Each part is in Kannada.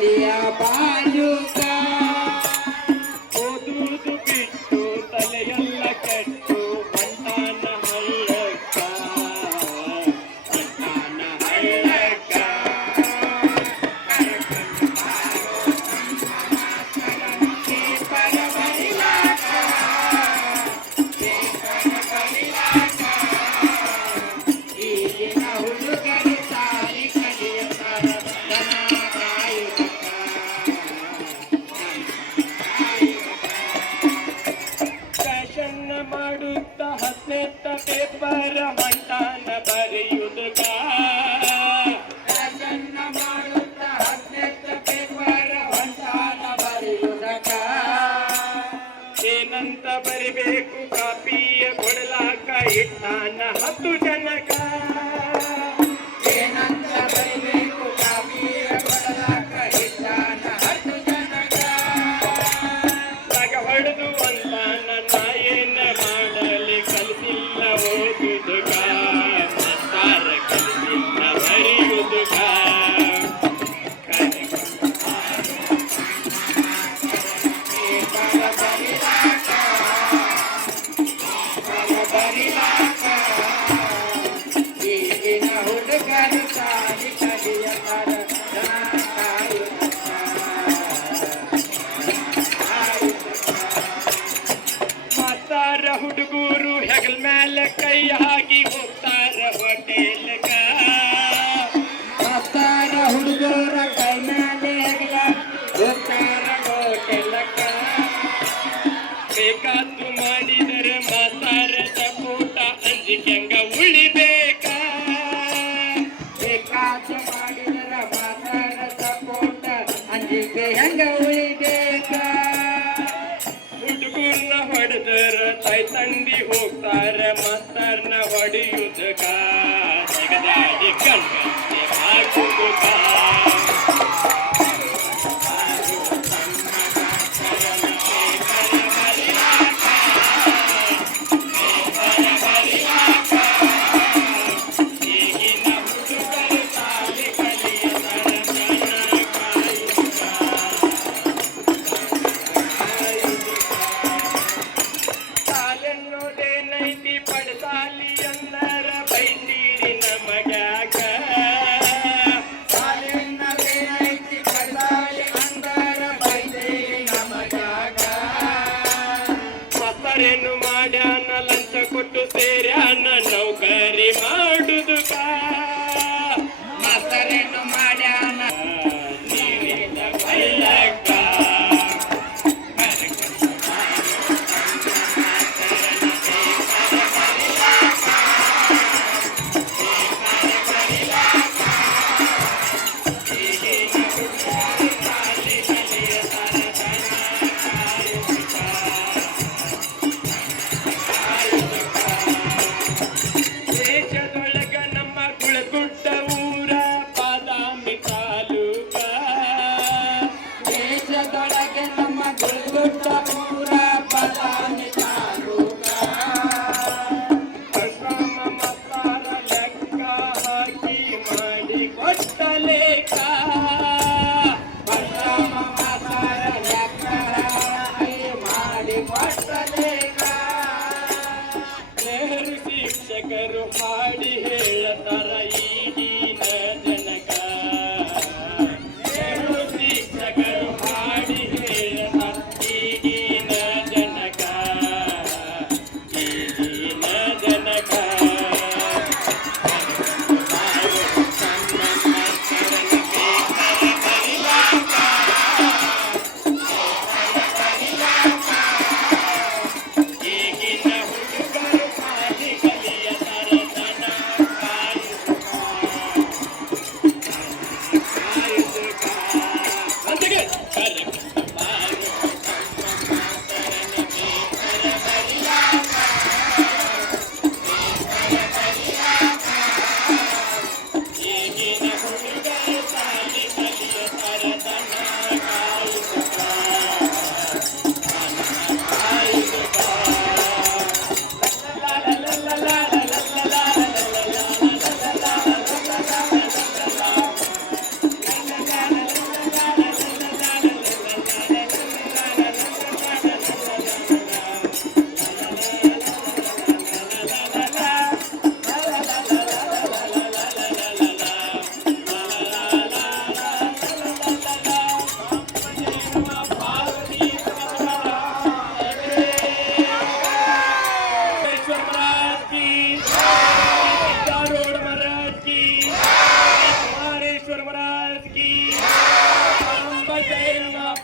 ತಲೆಯ ಬಾಜುಕ ಓದುವುದು ಬಿಟ್ಟು ತಲೆಯೆಲ್ಲ ಕೆಟ್ಟು ಹೊಂಟಾನ ಹಳ್ಳಕ್ಕ ಹೊಂಟಾನ ಹಳ್ಳಕ್ಕ ಈಗಿನ ಹುಡುಗರು ಸಾಲಿ ಕಲಿಯತಾರ ದನ ಕಾಯುವುದಕ್ಕ. ಫ್ಯಾಷನ್ ಮಾಡುತ್ತ 10ನೇ ಪೇಪರ್ ಹೊಂಟಾನ ಬರೆಯುವುದಕ್ಕ ಫ್ಯಾಷನ್ನ ಮಾಡುತ್ತ 10ನೇ ಪೇಪರ್ ಹೊಂಟಾನ ಬರೆಯುವುದಕ್ಕ. ಏನಂತ ಬರಿಬೇಕು ಕಾಪಿಯ ಕೊಡಲಾಕ ಇಟ್ಟಾನ 10 ಜನಕ ಏನಂತ ಬರಿಬೇಕು ಕಾಪಿಯ ಕೊಡಲಾಕ ಇಟ್ಟಾನ 10 ಜನಕ. ತಗ ಹೊಡೆದು ಅಂತಾನ ನಾ ಏನ ಮಾಡಲಿ ಕಲಿಸಿಲ್ಲ ಓದುವುದಕ್ಕ ಮತ್ತಾರ ಕಲಿಸಿಲ್ಲ ಬರೆಯುವುದಕ್ಕ ಪೇಪರ್ ಬರಿಲಾಕ ಬರಿಲಾಕ ಈಗಿನ ಹುಡುಗರು ಸಾಲಿ ಕಲಿಯತಾರ ದನ ಕಾಯುವುದಕ್ಕ. ಮಾತಾರ ಹುಡುಗರು ಹೆಗಲ ಮೇಲೆ ಕೈ ಹಾಕಿ ಹೋಗ್ತಾರ ಹೋಟೆಲ್ಗ ಮಾಸ್ತರ ಹುಡುಗರ ಕೈ ಮೇಲೆ ಹೆಗಲ ಹೋಗ್ತಾರ ಹೋಟೆಲಕ್ಕ. ಬೇಕಾದ್ದು ಮಾಡಿದರೆ ಮಾತಾರ ಸಪೋಟ ಅಂಜಿಕೆಂಗ ಉಳಿಬೇಕ ಬೇಕಾದ ಮಾಡಿದರ ಮಾಸ್ತರ ಸಪೋಟ ಅಂಜಿಕೆ ಹೆಂಗ ಉಳಿಬೇಕ. ಹುಡುಗರ್ನ ಹೊಡೆದರ ತಾಯಿ ತಂದಿ ಹೋಗ್ತಾರ ಮಾಸ್ತರ್ನ ಹೊಡೆಯುವುದಕ್ಕ ತೆಗೆದಾಡಿ ಕಣ್ಣಿಗೆ ಹಾಕುವುದಕ್ಕ ಈಗಿನ ಹುಡುಗರು ಸಾಲಿ ಕಲಿಯತಾರ ದನ ಕಾಯುವುದಕ್ಕ ಸಾಲೆನ್ನೋದೇನೈತಿ ಪಡಸಾಲಿ ಅನ್ನರ ಬೈತೀರಿ ನಮಗ್ಯಾಕ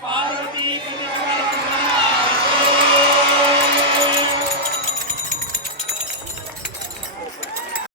ಪಾರ್ವತಿ